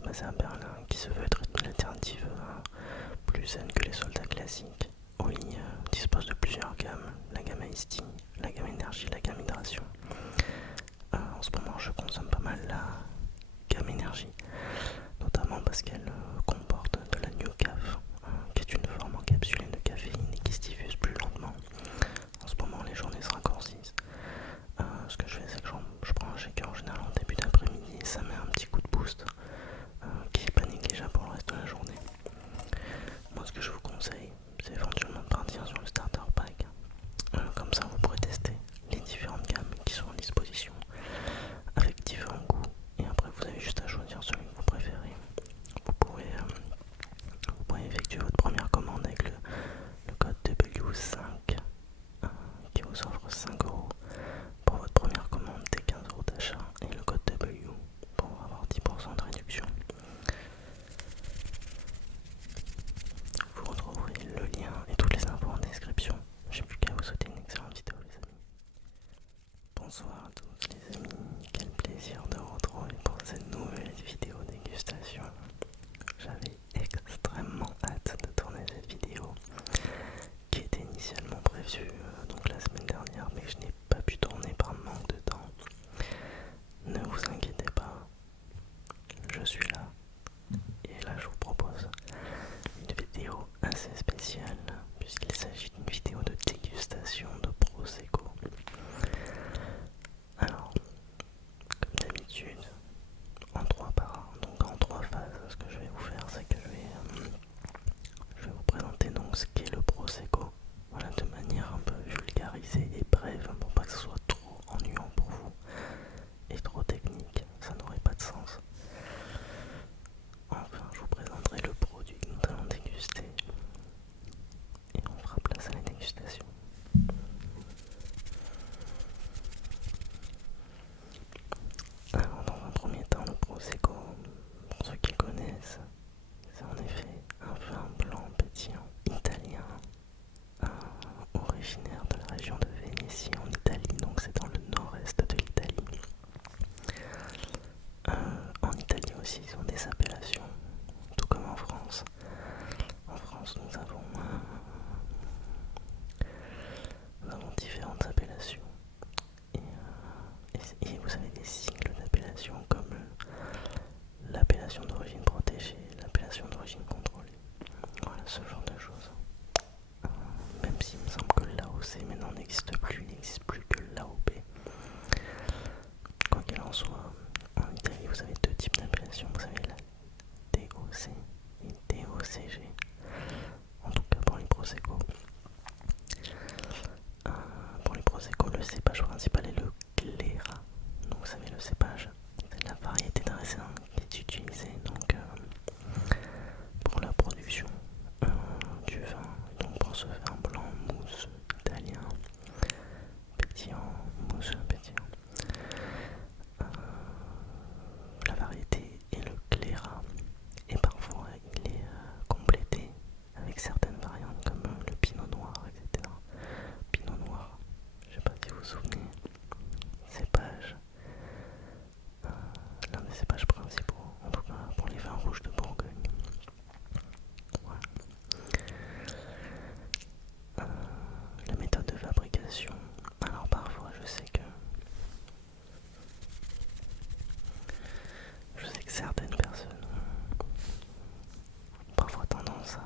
Express basé à Berlin qui se veut être une alternative plus saine que les soldats classiques. Oli dispose de plusieurs gammes, la gamme Ice Tea, la gamme énergie, la gamme hydration. En ce moment je consomme pas mal la gamme énergie, notamment parce qu'elle comporte de la New Caf, qui est une forme encapsulée de caféine et qui se diffuse plus lentement. En ce moment les journées se raccourcissent. Ce que je fais, c'est que je prends un shaker en général en début d'après-midi et ça met un petit coup de boost qui n'est pas négligeable pour le reste de la journée. Moi, ce que je vous conseille, c'est éventuellement de partir sur le starter pack. Comme ça, vous pourrez tester les différentes gammes qui sont à disposition avec différents goûts. Et après, vous avez juste à choisir celui que vous préférez. Vous pourrez effectuer votre première commande avec le code W5 qui vous offre 5€ pour votre première commande des 15€ d'achat et le code W pour avoir 10% de réduction. Vous retrouverez le lien et toutes les infos en description. J'ai plus qu'à vous souhaiter une excellente vidéo les amis. Bonsoir à tous les amis, quel plaisir de vous retrouver pour cette nouvelle vidéo dégustation. J'avais extrêmement hâte de tourner cette vidéo qui était initialement prévue donc la semaine dernière, mais je n'ai pas pu tourner par manque de temps. Ne vous inquiétez pas, je suis là et là je vous propose une vidéo assez spéciale puisqu'il s'agit d'une vidéo de dégustation de Prosecco. Alors, comme d'habitude, en 3 parts, donc en 3 phases, ce que je vais vous faire, c'est que je vais vous présenter donc ce qu'est le Prosecco, voilà, de manière un peu vulgarisée et brève pour pas que ce soit trop ennuyant pour vous et trop technique, ça n'aurait pas de sens. Enfin, je vous présenterai le produit que nous allons déguster et on fera place à la dégustation. Alors, dans un premier temps, le Prosecco, pour ceux qui le connaissent, c'est en effet un vin blanc pétillant italien, originaire de la région de Vénétie en Italie, donc c'est dans le nord-est de l'Italie. En Italie aussi, ils ont des appellations, tout comme en France. En France, nous avons différentes appellations. Et vous avez des sigles d'appellation comme l'appellation d'origine protégée, l'appellation d'origine contrôlée. Voilà, ce genre de choses. Même s'il me semble que l'AOC maintenant n'existe plus, il n'existe plus que l'AOP. Quoi qu'il en soit, en Italie vous avez deux types d'appellations. Vous avez la DOC et DOCG. En tout cas pour les Prosecco. Pour les Prosecco, le cépage principal est le Glera. Donc vous savez, le cépage, c'est la variété de raisin qui est utilisée donc, pour la production du vin. Donc pour ce vin blanc mousse italien, pétillant, mousse pétillant. La variété est le Glera et parfois il est complété avec certaines variantes comme le Pinot Noir, etc. Pinot Noir, je sais pas si vous vous souvenez, cépage, l'un des cépages principaux, en tout cas pour les vins rouges de Bourgogne. Voilà. La méthode de fabrication, alors parfois je sais que certaines personnes ont parfois tendance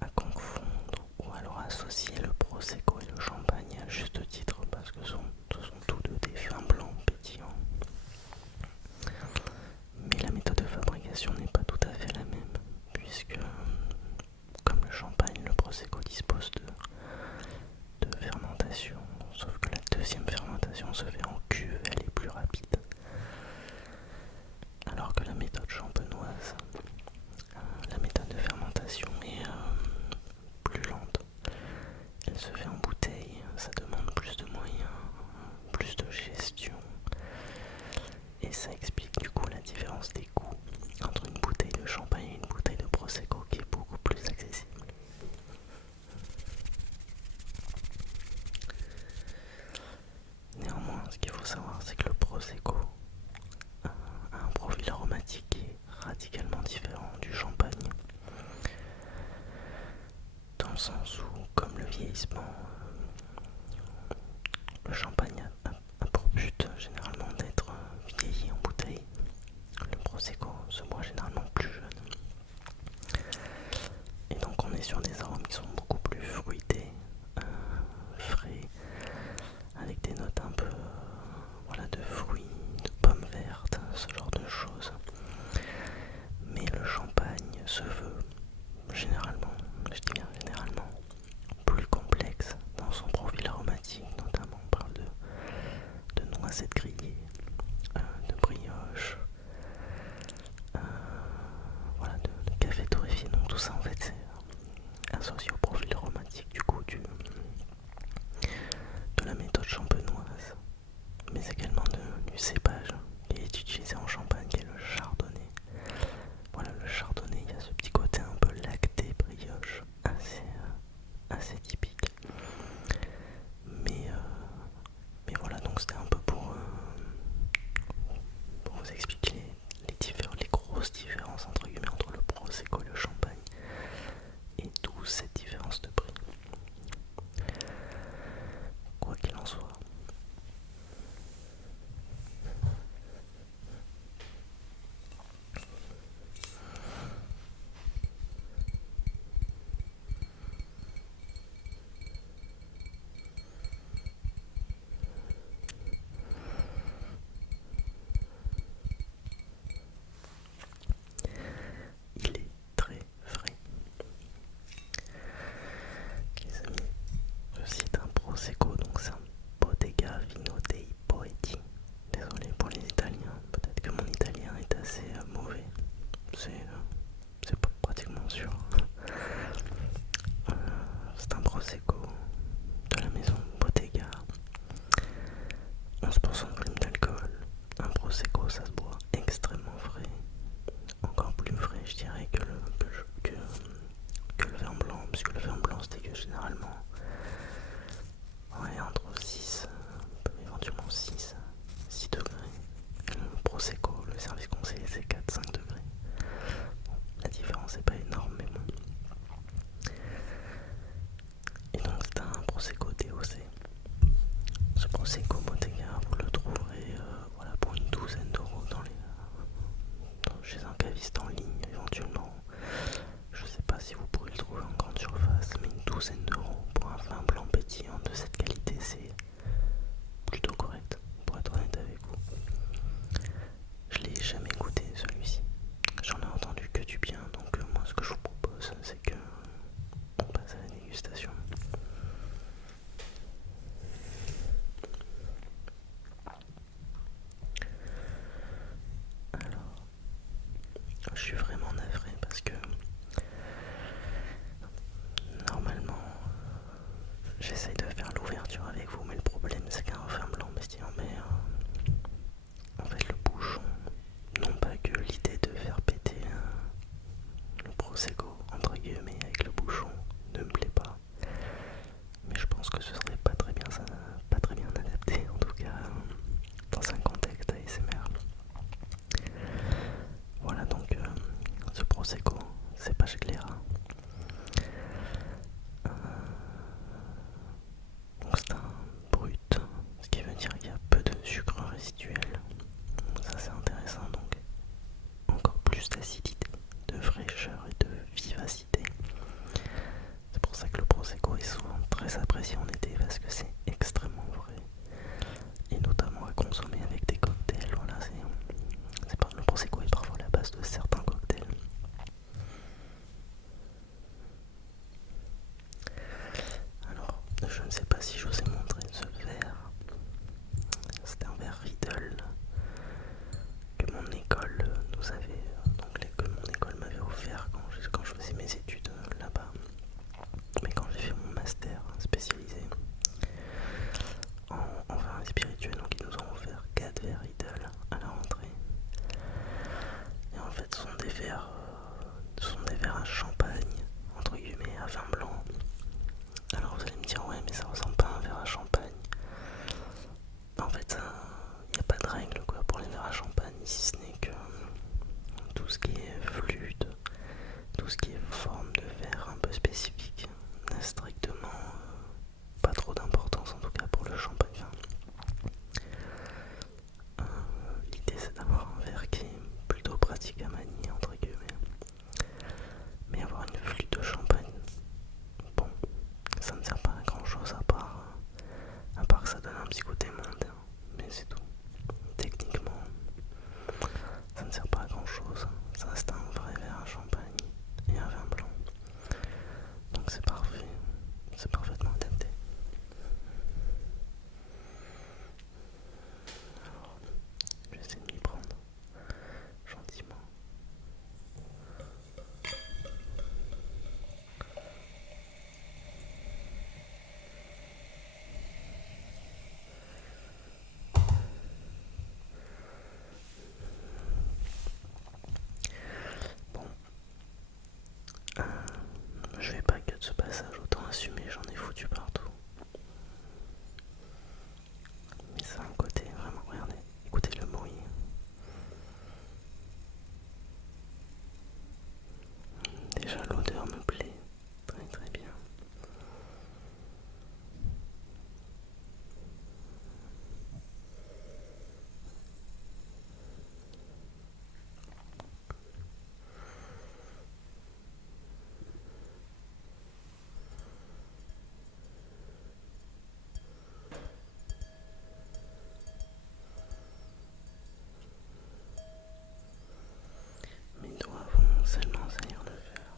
à confondre ou alors à associer le Prosecco et le champagne à juste titre parce que ce sont tous deux des vins blancs pétillants. Mais la méthode de fabrication n'est pas tout à fait la même puisque comme le champagne, le Prosecco dispose de fermentation, sauf que la deuxième fermentation se fait en cuve, elle est plus rapide. Alors que la méthode champenoise, la méthode de fermentation est plus lente. Elle se fait en bouteille, ça demande plus de moyens, plus de gestion. Et ça explique du coup la différence des coûts entre une bouteille de champagne et une bouteille de Prosecco qui est beaucoup plus accessible. Néanmoins, ce qu'il faut savoir, c'est que le Prosecco a un profil aromatique radicalement différent du champagne, dans le sens où, comme le vieillissement, le champagne a pour but généralement d'être vieilli en bouteille. Le Prosecco se boit généralement plus jeune. Et donc on est sur des arômes qui sont beaucoup plus fruités, frais, avec des notes un peu de fruits, de pommes vertes, ce genre de choses. Mais le champagne se veut généralement, je dis bien généralement, plus complexe dans son profil aromatique. Notamment on parle de noisettes grillées, de brioche, de café torréfié. Donc tout ça en fait c'est associé au profil aromatique du coup de la méthode champenoise, mais également du cépage qui est utilisé en champagne, qui est le chardonnay. Voilà, le chardonnay, il y a ce petit côté un peu lacté, brioche, assez typique. Mais voilà, donc c'était un peu pour vous expliquer les grosses différences entre guillemets entre le Prosecco et le champagne, et d'où cette différence de prix. Quoi qu'il en soit, il est très frais. Les amis, je cite un Prosecco, donc c'est un Bottega Vino dei Poeti. Désolé pour les Italiens, peut-être que mon italien est assez mauvais, c'est pratiquement sûr. C'est un Prosecco de la maison Bottega, 11% de volume d'alcool. Un Prosecco, ça se boit extrêmement frais, encore plus frais je dirais que le vin blanc, parce que le vin blanc c'est que généralement entre 6, éventuellement 6 degrés. Le Prosecco, le service conseillé c'est 4-5 degrés. Bon, la différence n'est pas énorme, mais bon. Et donc c'est un Prosecco DOC. Ce Prosecco Bottega, vous le trouverez pour une douzaine d'euros chez un caviste en ligne éventuellement. Je sais pas si vous pourrez le trouver en grande surface, mais une douzaine d'euros pour un vin blanc pétillant de cette qualité, c'est plutôt correct, pour être honnête avec vous. Je l'ai jamais goûté celui-ci. J'en ai entendu que du bien, donc moi ce que je vous propose c'est que on passe à la dégustation. Alors, je suis vraiment navré parce que normalement j'essaye de faire l'ouverture avec vous, mais le problème c'est qu'un vin blanc pétillant, en fait le bouchon, non pas que l'idée de faire péter le Prosecco entre guillemets avec le bouchon ne me plaît pas, mais je pense que ce serait pas très bien adapté, en tout cas dans un contexte ASMR. Voilà donc ce Prosecco, cépage Glera. Donc c'est un brut, ce qui veut dire qu'il y a peu de sucre résiduel. Ça c'est intéressant, donc encore plus d'acidité, de fraîcheur et de vivacité. C'est pour ça que le Prosecco est souvent très apprécié en été, parce que c'est extrêmement frais. Et notamment à consommer avec des cocktails. Voilà, le Prosecco est parfois la base de certains cocktails. Alors, je ne sais pas si je vous ai montré ce verre. C'est un verre Riedel que mon école nous avait, que mon école m'avait offert quand je faisais mes études là-bas. Mais quand j'ai fait mon master spécialisé en vin spirituel, donc ils nous ont offert 4 verres Riedel à la rentrée. Et en fait, ce sont des verres à champagne, entre guillemets, à vin blanc. Alors vous allez me dire, ouais, mais ça ressemble pas à un verre à champagne. En fait, il n'y a pas de règle pour les verres à champagne, si ce n'est que tout ce qui est pratique à manier entre guillemets. Mais avoir une flûte de champagne, bon, ça ne sert pas à grand chose à part que ça donne un petit côté mondain, mais c'est tout. Techniquement, ça ne sert pas à grand chose. Ça reste un vrai verre à champagne et un vin blanc. Donc c'est parfait, c'est parfaitement adapté. Alors, je vais essayer de m'y prendre gentiment. Bon, je vais pas que de ce passage, autant assumer, j'en ai foutu partout. Mais ça a un côté vraiment, regardez, écoutez le bruit. Déjà l'odeur me plaît très très bien. Mes doigts vont seulement salir le faire.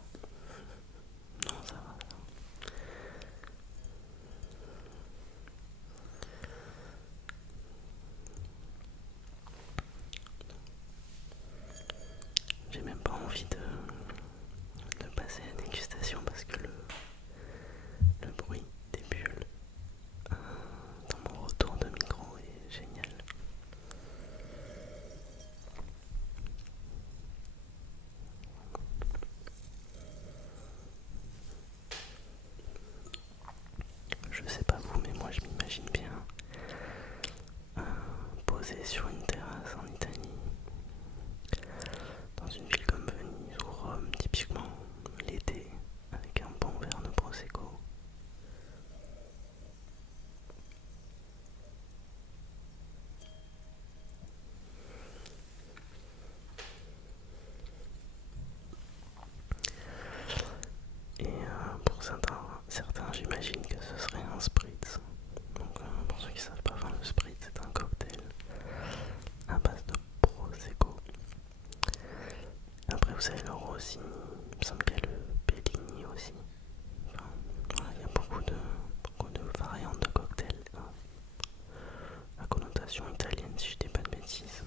Non, ça va. J'ai même pas envie de passer à la dégustation parce que le bruit des bulles dans mon retour de micro est génial. Je sais pas vous, mais moi je m'imagine bien posé sur une terrasse en Italie, dans une ville comme Venise ou Rome, typiquement l'été, avec un bon verre de Prosecco. Et pour certains j'imagine que ce serait un spritz. Donc pour ceux qui ne savent pas, le spritz c'est un cocktail à base de Prosecco. Après vous avez le Rossini, il me semble qu'il y a le Bellini aussi. Enfin, voilà, il y a beaucoup de variantes de cocktails à connotation italienne si je dis pas de bêtises.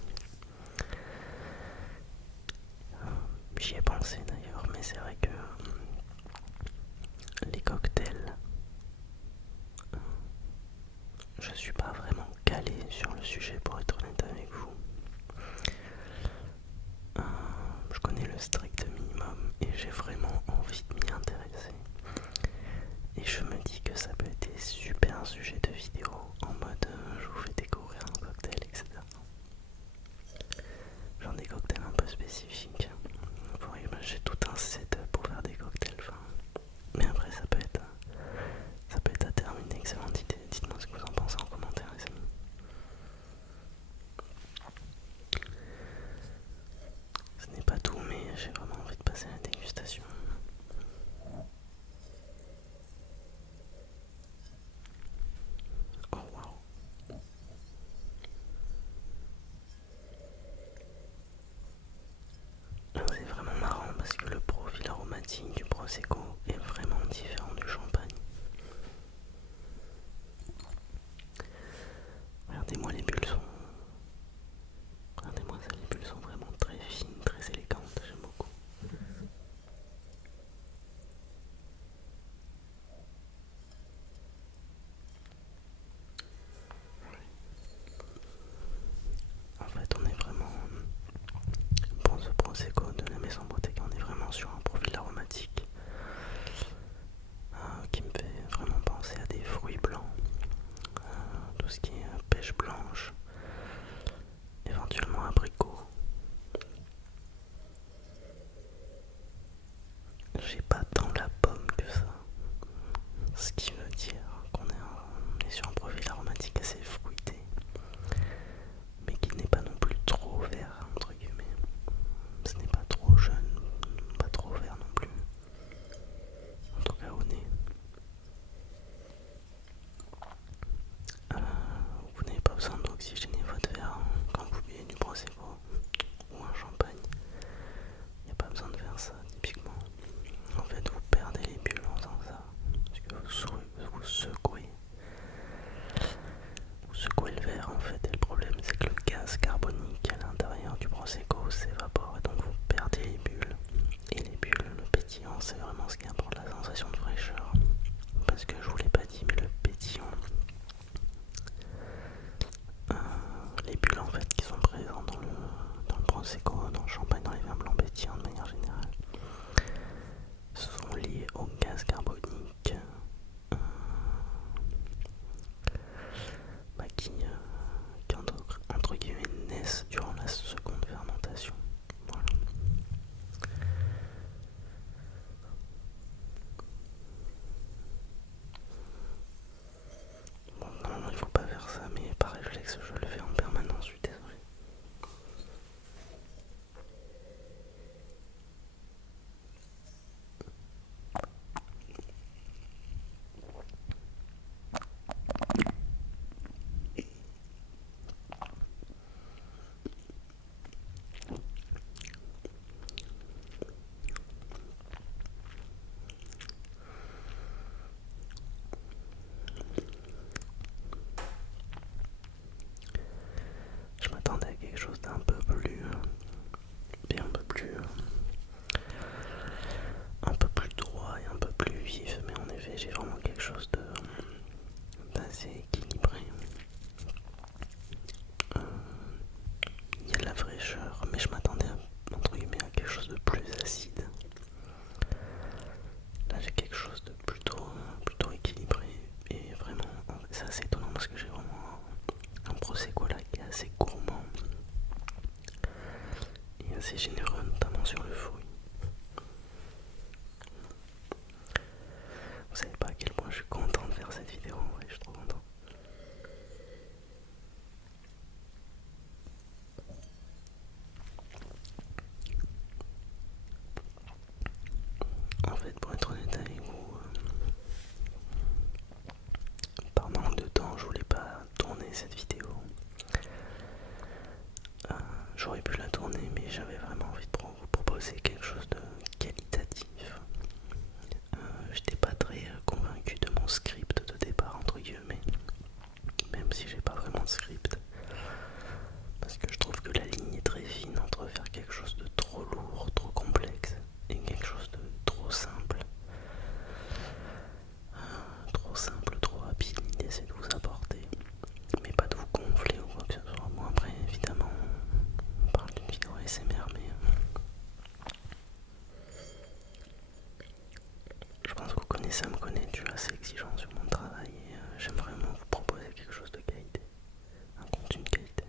J'y ai pensé d'ailleurs, mais c'est vrai que les cocktails, je suis pas vraiment calé sur le sujet pour être honnête avec vous. Je connais le strict minimum et j'ai vraiment envie de m'y intéresser. Et je me dis que ça peut être des super sujets de vidéo en mode je vous fais découvrir un cocktail, etc. Genre des cocktails un peu spécifiques. J'ai tout un setup pour faire des cocktails. Mais après ça peut être à terme une excellente idée. Dites-moi ce que vous en pensez en commentaire les amis. Ce n'est pas tout mais j'ai vraiment envie de passer à la dégustation. Oh waouh. C'est vraiment marrant parce que le profil aromatique du Prosecco est vraiment différent du champagne. Regardez-moi les bulles sont... Regardez-moi ça, les bulles sont vraiment très fines, très élégantes, j'aime beaucoup. En fait on est vraiment... Pour ce Prosecco de la maison Bottega, on est vraiment sur un profil aromatique qui me fait vraiment penser à des fruits blancs, tout ce qui est pêche blanche, éventuellement abricot. J'ai pas tant la pomme que ça, ce qui veut dire qu'on est sur un profil aromatique assez fruité, mais qui n'est pas non plus trop vert entre guillemets. Ce sur le fruit. Vous savez pas à quel point je suis content de faire cette vidéo, en vrai, je suis trop content. En fait, pour être honnête avec vous, par manque de temps, je voulais pas tourner cette vidéo. J'aurais pu la tourner, mais j'avais vraiment envie de vous proposer quelque chose de qualitatif. J'étais pas très convaincu de mon script de départ, entre guillemets, même si j'ai pas vraiment de script, parce que je trouve que la ligne est très fine entre faire quelque chose de trop lourd, trop complexe, et quelque chose de trop simple. Trop rapide. L'idée c'est de vous apporter, mais pas de vous gonfler ou quoi que ce soit. Bon, après évidemment on parle d'une vidéo ASMR, mais je pense que vous commencez à me connaître, je suis assez exigeant sur mon travail et j'aime vraiment vous proposer quelque chose de qualité, un contenu de qualité.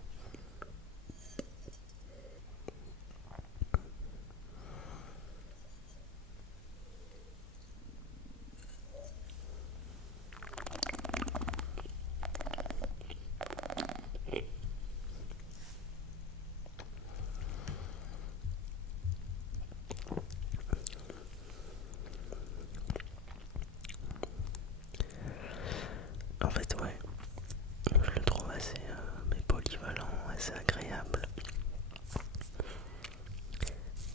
En fait, ouais, je le trouve assez polyvalent, assez agréable.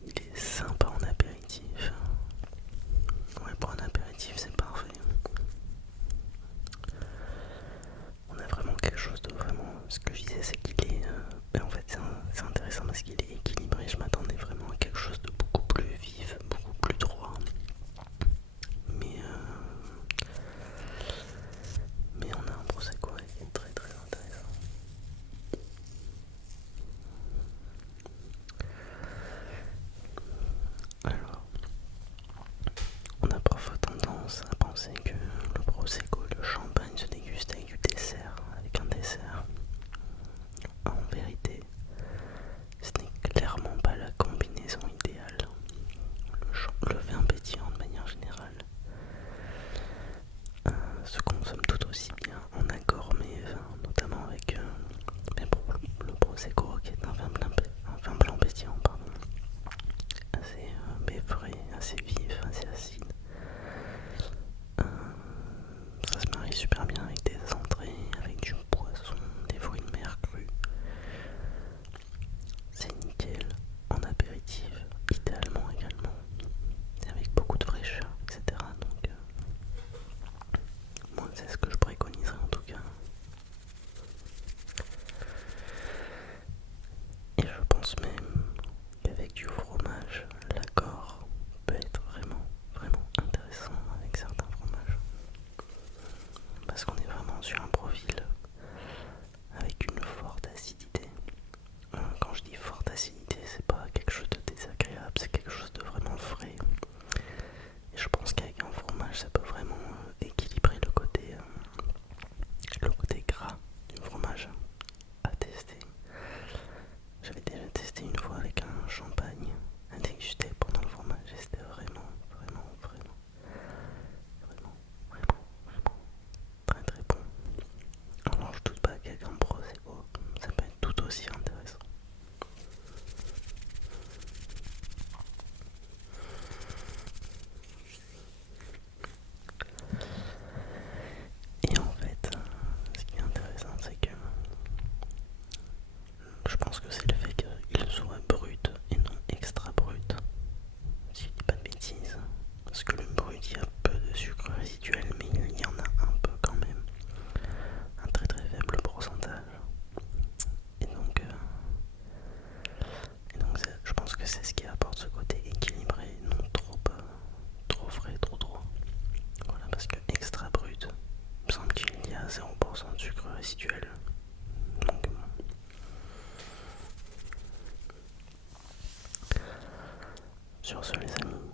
Il est sympa en apéritif. Ouais, pour un apéritif, c'est parfait. On a vraiment quelque chose de vraiment. Ce que je disais, c'est qu'il est. En fait, c'est intéressant parce qu'il est équilibré. Je m'attendais vraiment à quelque chose de beaucoup plus vif, beaucoup plus droit. Mais on a un prosecco qui est très très intéressant. Alors, on a parfois tendance à penser que le prosecco et le champagne se dégustent avec du dessert, avec un dessert. En vérité, ce n'est clairement pas la combinaison idéale. Le vin pétillant de manière générale se consomme tout aussi bien en accord, mais notamment avec pour le prosecco qui est un vin blanc pétillant, pardon, assez frais, assez vif, assez acide. Ça se marie super bien avec des entrées, avec du poisson, des fruits de mer crus. C'est nickel en apéritif, idéalement également, avec beaucoup de fraîcheur, etc. Donc moi c'est ce que je préconiserais en tout cas. Et je pense même qu'avec du fromage, l'accord peut être vraiment, vraiment intéressant avec certains fromages. Parce qu'on est vraiment sur un profil avec une forte acidité. Quand je dis forte acidité, c'est pas quelque chose de désagréable, c'est quelque chose de vraiment frais. Et je pense qu'avec un fromage, ça peut vraiment équilibrer le côté gras du fromage à tester. J'avais déjà testé une fois avec un champagne à déguster pendant le fromage et c'était vraiment très très bon. Alors je doute pas qu'avec un prosecco, ça peut être tout aussi intéressant. Et en fait, ce qui est intéressant, c'est que je pense que c'est le fait qu'il soit brut et non extra brut. Si je dis pas de bêtises, parce que le brut, il y a peu de sucre résiduel, mais il y en a un peu quand même. Un très très faible pourcentage. Et donc je pense que c'est ce qui apporte ce côté équilibré, non trop frais, trop droit. Voilà, parce que extra brut, il me semble qu'il y a 0% de sucre résiduel. Donc sur ce les amis,